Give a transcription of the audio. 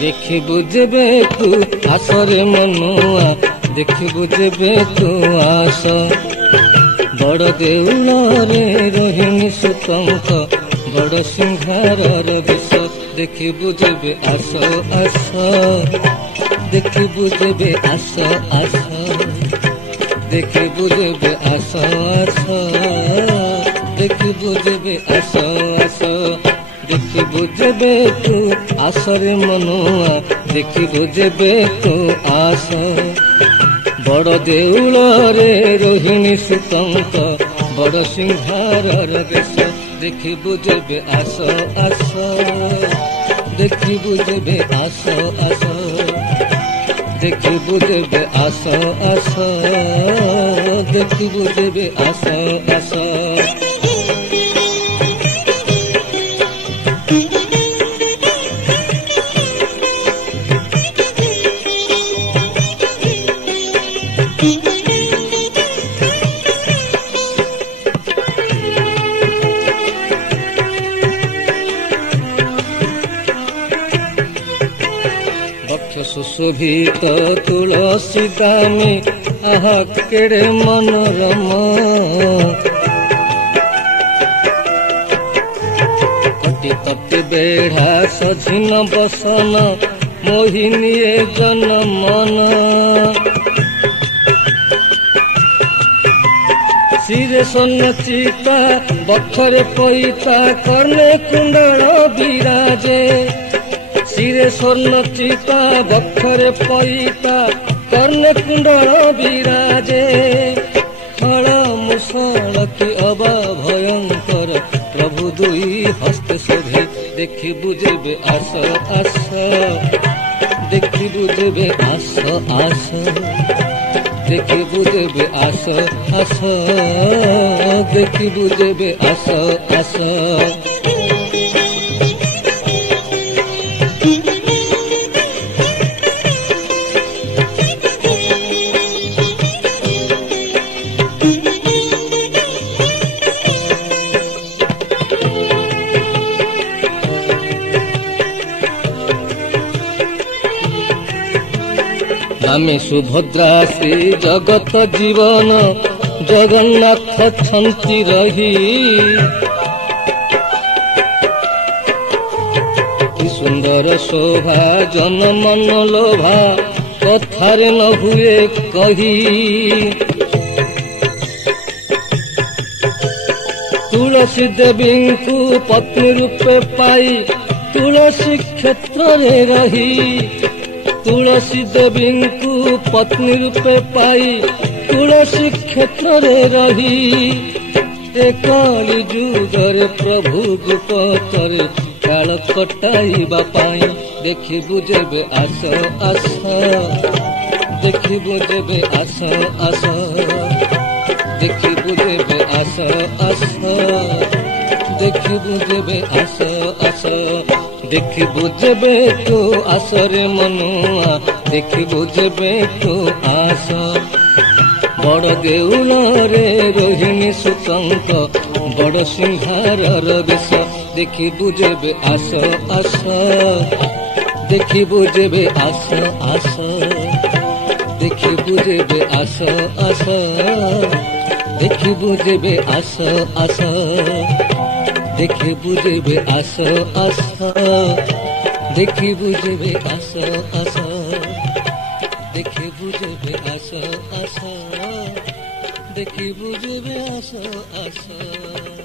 ଦେଖିବୁ ଯେବେ ତୁ ଆସରେ ମନୁଆ, ଦେଖିବୁ ଯେବେ ତୁ ଆସ। ବଡ଼ ଦେଉଳରେ ରୋହିଣୀ ସୁତଙ୍କ, ବଡ଼ ସିଂହାରର ବେଶ, ଦେଖିବୁ ଯେବେ ଆସ ଆସ, ଦେଖିବୁ ଯେବେ ଆସ ଆସ, ଦେଖିବୁ ଯେବେ ଆସ ଆସ, ଦେଖିବୁ ଯେବେ ଆସ ଆସ। ଦେଖିବୁ ଯେବେ ତୁ ଆସରେ ମନୁଆ, ଦେଖିବୁ ଯେବେ ତୁ ଆସ। ବଡ଼ ଦେଉଳରେ ରୋହିଣୀ ସୁତଙ୍କ, ବଡ଼ ସିଂହାରର ବେଶ, ଦେଖିବୁ ଯେବେ ଆସ ଆସ, ଦେଖିବୁ ଯେବେ ଆସ ଆସ, ଦେଖିବୁ ଯେବେ ଆସ ଆସ, ଦେଖିବୁ ଯେବେ ଆସ ଆସ। ବକ୍ଷ ସୁଶୋଭିତ ତୁଳସୀ ଦାମୀ, ଆହା କେଡ଼େ ମନୋରମ। କଟି କଟି ବେଢ଼ା ସଝିନ ବସନ, ମୋହିନିଏ ଜନ ମନ। ଶିରେ ସ୍ୱର୍ଣ୍ଣ ଚିତା, ବକ୍ଷରେ ପଇତା, କର୍ଣ୍ଣେ କୁଣ୍ଡଳ ବିରାଜେ। ଶିରେ ସ୍ୱର୍ଣ୍ଣ ଚିତା, ବକ୍ଷରେ ପଇତା, କର୍ଣ୍ଣେ କୁଣ୍ଡଳ ବିରାଜେ। ଖଳ ମୁଷଳ କି ଅବା ଭୟଙ୍କର, ପ୍ରଭୁ ଦୁଇ ହସ୍ତେ ଶୋଭେ, ଦେଖିବୁ ଯେବେ ଆସ ଆସ, ଦେଖିବୁ ଯେବେ ଆସ ଆସ, ଦେଖିବୁ ଯେବେ ଆସ ଆସ, ଦେଖିବୁ ଯେବେ ଆସ ଆସ। ଆମେ ସୁଭଦ୍ରା ଶ୍ରୀ ଜଗତ ଜୀବନ, ଜଗନ୍ନାଥ ଛନ୍ତି ରହି। କି ସୁନ୍ଦର ଶୋଭା ଜନ ମନ ଲୋଭା, କଥାରେ ନ ହୁଏ କହି। ତୁଳସୀ ଦେବୀଙ୍କୁ ପତ୍ନୀ ରୂପେ ପାଇ, ତୁଳସୀ କ୍ଷେତ୍ରରେ ରହି। ତୁଳସୀ ଦେବୀଙ୍କୁ ପତ୍ନୀ ରୂପେ ପାଇ, ତୁଳସୀ କ୍ଷେତ୍ରରେ ରହି। ଏ କଳି ଯୁଗରେ ପ୍ରଭୁ ଗୋପତରେ, କାଳ କଟାଇବା ପାଇଁ, ଦେଖିବୁ ଯେବେ ଆସ ଆସ, ଦେଖିବୁ ଯେବେ ଆସ ଆସ, ଦେଖିବୁ ଯେବେ ଆସ ଆସ, ଦେଖିବୁ ଯେବେ ଆସ ଆସ। ଦେଖିବୁ ଯେବେ ତୁ ଆସରେ ମନୁଆ, ଦେଖିବୁ ଯେବେ ତୁ ଆସ। ବଡ଼ ଦେଉଳରେ ରୋହିଣୀ ସୁତଙ୍କ, ବଡ଼ ସିଂହାରର ବେଶ, ଦେଖିବୁ ଯେବେ ଆସ ଆସ, ଦେଖିବୁ ଯେବେ ଆସ ଆସ, ଦେଖିବୁ ଯେବେ ଆସ ଆସ, ଦେଖିବୁ ଯେବେ ଆସ ଆସ, ଦେଖିବୁ ଯେବେ ଆସ ଆସ, ଦେଖିବୁ ଯେବେ ଆସ ଆସ, ଦେଖିବୁ ଯେବେ ଆସ ଆସ, ଦେଖିବୁ ଯେବେ ଆସ ଆସ।